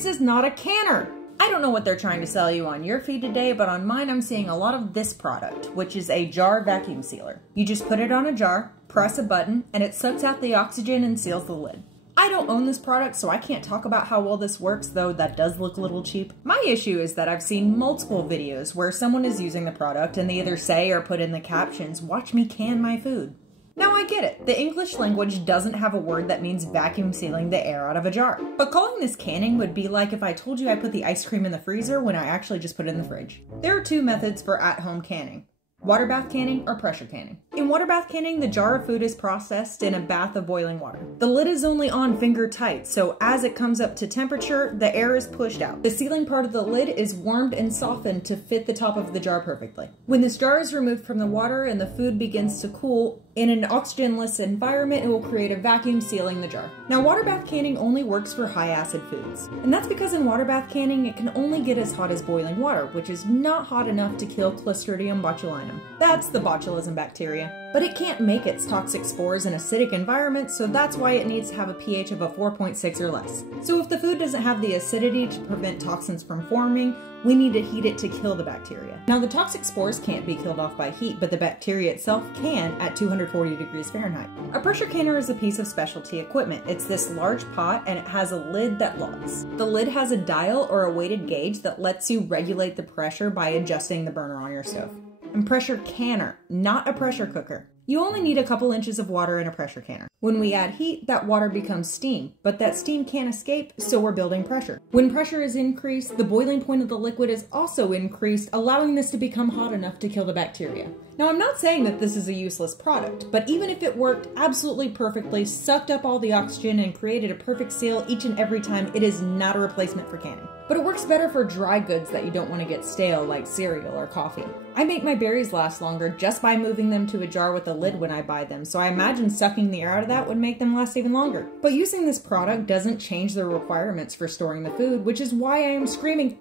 This is not a canner. I don't know what they're trying to sell you on your feed today, but on mine I'm seeing a lot of this product, which is a jar vacuum sealer. You just put it on a jar, press a button, and it sucks out the oxygen and seals the lid. I don't own this product, so I can't talk about how well this works, though that does look a little cheap. My issue is that I've seen multiple videos where someone is using the product and they either say or put in the captions, "Watch me can my food." Now I get it, the English language doesn't have a word that means vacuum sealing the air out of a jar. But calling this canning would be like if I told you I put the ice cream in the freezer when I actually just put it in the fridge. There are two methods for at-home canning: water bath canning or pressure canning. In water bath canning, the jar of food is processed in a bath of boiling water. The lid is only on finger tight, so as it comes up to temperature, the air is pushed out. The sealing part of the lid is warmed and softened to fit the top of the jar perfectly. When this jar is removed from the water and the food begins to cool, in an oxygenless environment, it will create a vacuum sealing the jar. Now, water bath canning only works for high acid foods. And that's because in water bath canning, it can only get as hot as boiling water, which is not hot enough to kill Clostridium botulinum. That's the botulism bacteria. But it can't make its toxic spores in acidic environments, so that's why it needs to have a pH of a 4.6 or less. So if the food doesn't have the acidity to prevent toxins from forming, we need to heat it to kill the bacteria. Now, the toxic spores can't be killed off by heat, but the bacteria itself can at 240 degrees Fahrenheit. A pressure canner is a piece of specialty equipment. It's this large pot and it has a lid that locks. The lid has a dial or a weighted gauge that lets you regulate the pressure by adjusting the burner on your stove. And pressure canner, not a pressure cooker. You only need a couple inches of water in a pressure canner. When we add heat, that water becomes steam, but that steam can't escape, so we're building pressure. When pressure is increased, the boiling point of the liquid is also increased, allowing this to become hot enough to kill the bacteria. Now, I'm not saying that this is a useless product, but even if it worked absolutely perfectly, sucked up all the oxygen, and created a perfect seal each and every time, it is not a replacement for canning. But it works better for dry goods that you don't want to get stale, like cereal or coffee. I make my berries last longer just by moving them to a jar with a lid when I buy them, so I imagine sucking the air out of that would make them last even longer. But using this product doesn't change the requirements for storing the food, which is why I am screaming,